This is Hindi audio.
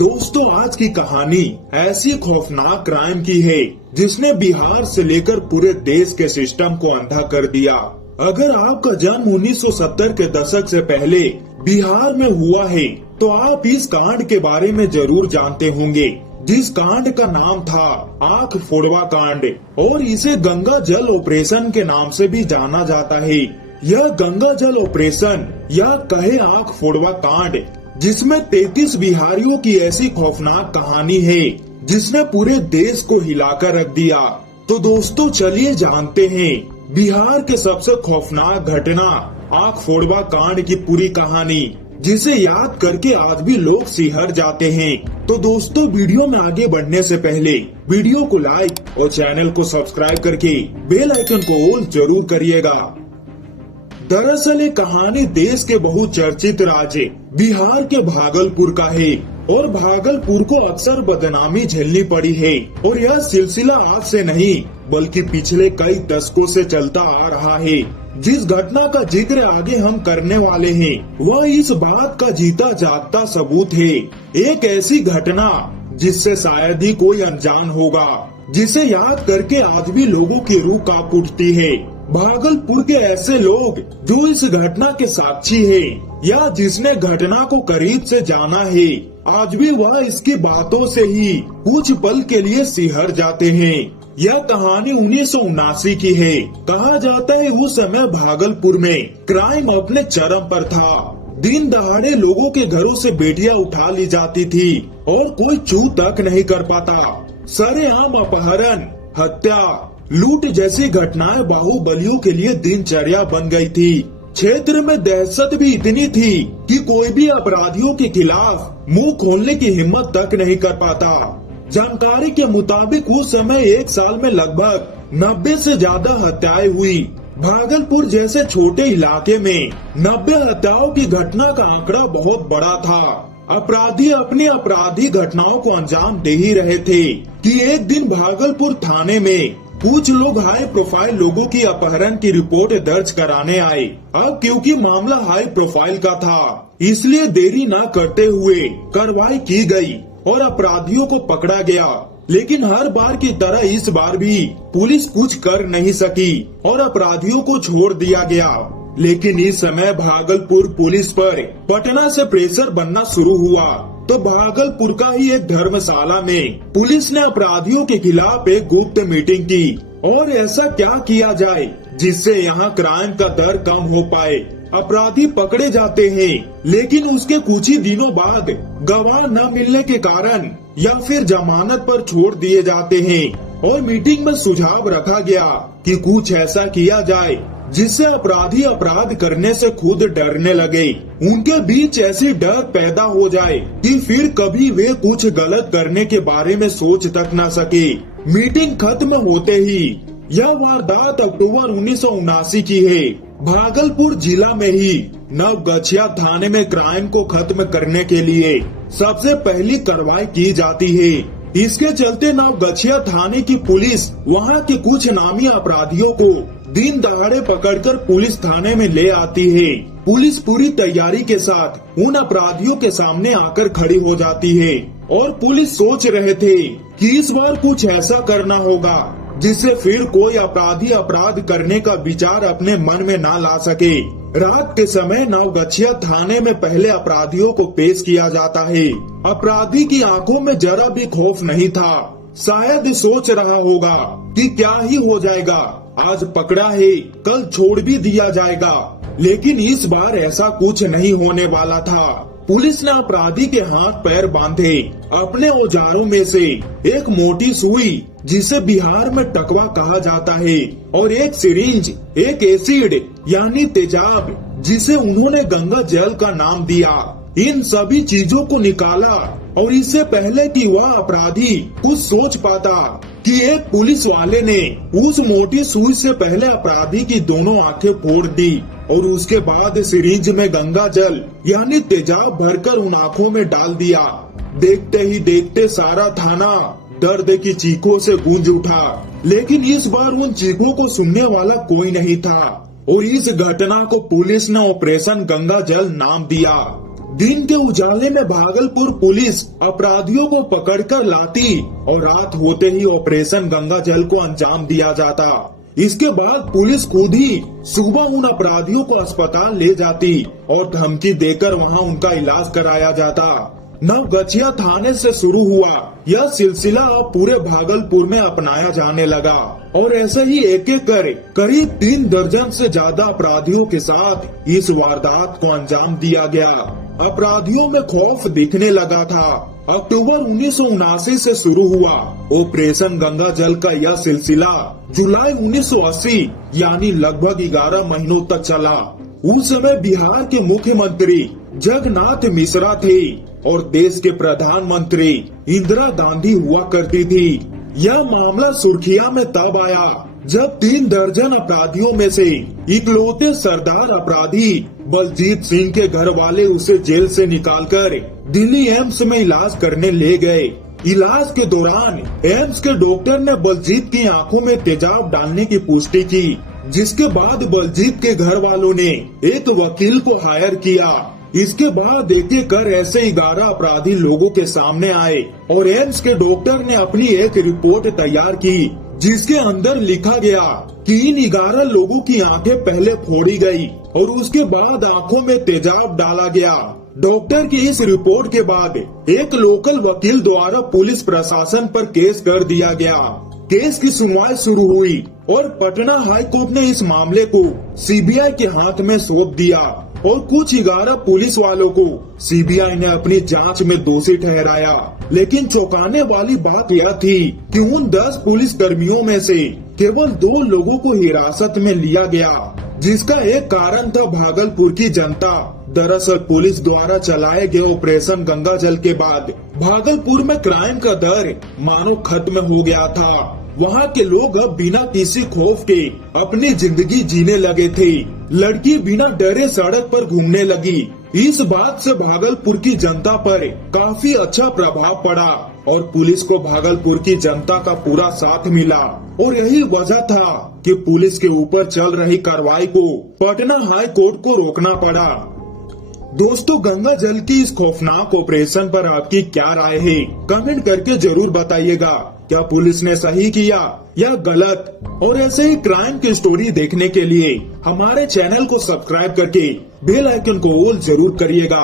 दोस्तों, आज की कहानी ऐसी खौफनाक क्राइम की है जिसने बिहार से लेकर पूरे देश के सिस्टम को अंधा कर दिया। अगर आपका जन्म 1970 के दशक से पहले बिहार में हुआ है तो आप इस कांड के बारे में जरूर जानते होंगे, जिस कांड का नाम था आंख फोड़वा कांड, और इसे गंगा जल ऑपरेशन के नाम से भी जाना जाता है। यह गंगा जल ऑपरेशन या कहे आंख फोड़वा कांड, जिसमें 33 बिहारियों की ऐसी खौफनाक कहानी है जिसने पूरे देश को हिलाकर रख दिया। तो दोस्तों, चलिए जानते हैं बिहार के सबसे खौफनाक घटना आंख फोड़वा कांड की पूरी कहानी, जिसे याद करके आज भी लोग सिहर जाते हैं। तो दोस्तों, वीडियो में आगे बढ़ने से पहले वीडियो को लाइक और चैनल को सब्सक्राइब करके बेल आइकन को ऑल जरूर करिएगा। दरअसल ये कहानी देश के बहुचर्चित राज्य बिहार के भागलपुर का है, और भागलपुर को अक्सर बदनामी झेलनी पड़ी है। और यह सिलसिला आज से नहीं बल्कि पिछले कई दशकों से चलता आ रहा है। जिस घटना का जिक्र आगे हम करने वाले हैं वह इस बात का जीता जागता सबूत है। एक ऐसी घटना जिससे शायद ही कोई अनजान होगा, जिसे याद करके आज भी लोगों की रूह कांप उठती है। भागलपुर के ऐसे लोग जो इस घटना के साक्षी हैं या जिसने घटना को करीब से जाना है, आज भी वह इसकी बातों से ही कुछ पल के लिए सिहर जाते हैं। यह कहानी 1979 की है। कहा जाता है उस समय भागलपुर में क्राइम अपने चरम पर था। दिन दहाड़े लोगों के घरों से बेटियां उठा ली जाती थी और कोई छू तक नहीं कर पाता। सरेआम अपहरण, हत्या, लूट जैसी घटनाएं बाहुबलियों के लिए दिनचर्या बन गई थी। क्षेत्र में दहशत भी इतनी थी कि कोई भी अपराधियों के खिलाफ मुंह खोलने की हिम्मत तक नहीं कर पाता। जानकारी के मुताबिक उस समय एक साल में लगभग 90 से ज्यादा हत्याएं हुई। भागलपुर जैसे छोटे इलाके में 90 हत्याओं की घटना का आंकड़ा बहुत बड़ा था। अपराधी अपनी आपराधिक घटनाओं को अंजाम दे ही रहे थे कि एक दिन भागलपुर थाने में कुछ लोग हाई प्रोफाइल लोगों की अपहरण की रिपोर्ट दर्ज कराने आए। अब क्योंकि मामला हाई प्रोफाइल का था, इसलिए देरी न करते हुए कार्रवाई की गई और अपराधियों को पकड़ा गया। लेकिन हर बार की तरह इस बार भी पुलिस कुछ कर नहीं सकी और अपराधियों को छोड़ दिया गया। लेकिन इस समय भागलपुर पुलिस पर पटना से प्रेशर बनना शुरू हुआ, तो भागलपुर का ही एक धर्मशाला में पुलिस ने अपराधियों के खिलाफ एक गुप्त मीटिंग की। और ऐसा क्या किया जाए जिससे यहाँ क्राइम का दर कम हो पाए। अपराधी पकड़े जाते हैं, लेकिन उसके कुछ ही दिनों बाद गवाह न मिलने के कारण या फिर जमानत पर छोड़ दिए जाते हैं। और मीटिंग में सुझाव रखा गया कि कुछ ऐसा किया जाए जिससे अपराधी अपराध करने से खुद डरने लगे। उनके बीच ऐसी डर पैदा हो जाए कि फिर कभी वे कुछ गलत करने के बारे में सोच तक न सके। मीटिंग खत्म होते ही यह वारदात अक्टूबर 1979 की है। भागलपुर जिला में ही नवगछिया थाने में क्राइम को खत्म करने के लिए सबसे पहली कार्रवाई की जाती है। इसके चलते नवगछिया थाने की पुलिस वहां के कुछ नामी अपराधियों को दिन दहाड़े पकड़कर पुलिस थाने में ले आती है। पुलिस पूरी तैयारी के साथ उन अपराधियों के सामने आकर खड़ी हो जाती है और पुलिस सोच रहे थे कि इस बार कुछ ऐसा करना होगा जिससे फिर कोई अपराधी अपराध करने का विचार अपने मन में ना ला सके। रात के समय नवगछिया थाने में पहले अपराधियों को पेश किया जाता है। अपराधी की आंखों में जरा भी खौफ नहीं था। शायद सोच रहा होगा कि क्या ही हो जाएगा, आज पकड़ा है कल छोड़ भी दिया जाएगा। लेकिन इस बार ऐसा कुछ नहीं होने वाला था। पुलिस ने अपराधी के हाथ पैर बांधे। अपने औजारों में से एक मोटी सुई, जिसे बिहार में टकवा कहा जाता है, और एक सिरिंज, एक एसिड यानी तेजाब, जिसे उन्होंने गंगा जल का नाम दिया, इन सभी चीजों को निकाला। और इससे पहले कि वह अपराधी कुछ सोच पाता कि एक पुलिस वाले ने उस मोटी सुई से पहले अपराधी की दोनों आंखें फोड़ दी और उसके बाद सिरिंज में गंगा जल यानी तेजाब भरकर उन आंखों में डाल दिया। देखते ही देखते सारा थाना दर्द की चीखों से गूंज उठा। लेकिन इस बार उन चीखों को सुनने वाला कोई नहीं था और इस घटना को पुलिस ने ऑपरेशन गंगा जल नाम दिया। दिन के उजाले में भागलपुर पुलिस अपराधियों को पकड़कर लाती और रात होते ही ऑपरेशन गंगा जल को अंजाम दिया जाता। इसके बाद पुलिस खुद ही सुबह उन अपराधियों को अस्पताल ले जाती और धमकी देकर वहां उनका इलाज कराया जाता। नवगछिया थाने से शुरू हुआ यह सिलसिला अब पूरे भागलपुर में अपनाया जाने लगा और ऐसे ही एक एक कर करीब 3 दर्जन से ज्यादा अपराधियों के साथ इस वारदात को अंजाम दिया गया। अपराधियों में खौफ दिखने लगा था। अक्टूबर 1979 से शुरू हुआ ऑपरेशन गंगा जल का यह सिलसिला जुलाई 1980 यानी लगभग 11 महीनों तक चला। उस समय बिहार के मुख्यमंत्री जगन्नाथ मिश्रा थे और देश के प्रधानमंत्री इंदिरा गांधी हुआ करती थी। यह मामला सुर्खियां में तब आया जब 3 दर्जन अपराधियों में से इकलौते सरदार अपराधी बलजीत सिंह के घर वाले उसे जेल से निकालकर दिल्ली एम्स में इलाज करने ले गए। इलाज के दौरान एम्स के डॉक्टर ने बलजीत की आंखों में तेजाब डालने की पुष्टि की, जिसके बाद बलजीत के घर वालों ने एक वकील को हायर किया। इसके बाद एक एक कर ऐसे 11 अपराधी लोगों के सामने आए और एम्स के डॉक्टर ने अपनी एक रिपोर्ट तैयार की, जिसके अंदर लिखा गया कि इन 11 लोगों की आंखें पहले फोड़ी गई और उसके बाद आंखों में तेजाब डाला गया। डॉक्टर की इस रिपोर्ट के बाद एक लोकल वकील द्वारा पुलिस प्रशासन पर केस कर दिया गया। केस की सुनवाई शुरू हुई और पटना हाई कोर्ट ने इस मामले को सीबीआई के हाथ में सौंप दिया और कुछ 11 पुलिस वालों को सीबीआई ने अपनी जांच में दोषी ठहराया। लेकिन चौंकाने वाली बात यह थी कि उन 10 पुलिस कर्मियों में से केवल 2 लोगों को हिरासत में लिया गया, जिसका एक कारण था भागलपुर की जनता। दरअसल पुलिस द्वारा चलाए गए ऑपरेशन गंगा जल के बाद भागलपुर में क्राइम का दर मानो खत्म हो गया था। वहाँ के लोग अब बिना किसी खौफ के अपनी जिंदगी जीने लगे थे। लड़की बिना डरे सड़क पर घूमने लगी। इस बात से भागलपुर की जनता पर काफी अच्छा प्रभाव पड़ा और पुलिस को भागलपुर की जनता का पूरा साथ मिला और यही वजह था कि पुलिस के ऊपर चल रही कार्रवाई को पटना हाई कोर्ट को रोकना पड़ा। दोस्तों, गंगा जल की इस खौफनाक ऑपरेशन पर आपकी क्या राय है? कमेंट करके जरूर बताइएगा। क्या पुलिस ने सही किया या गलत? और ऐसे ही क्राइम की स्टोरी देखने के लिए हमारे चैनल को सब्सक्राइब करके बेल आइकन को ऑल जरूर करिएगा।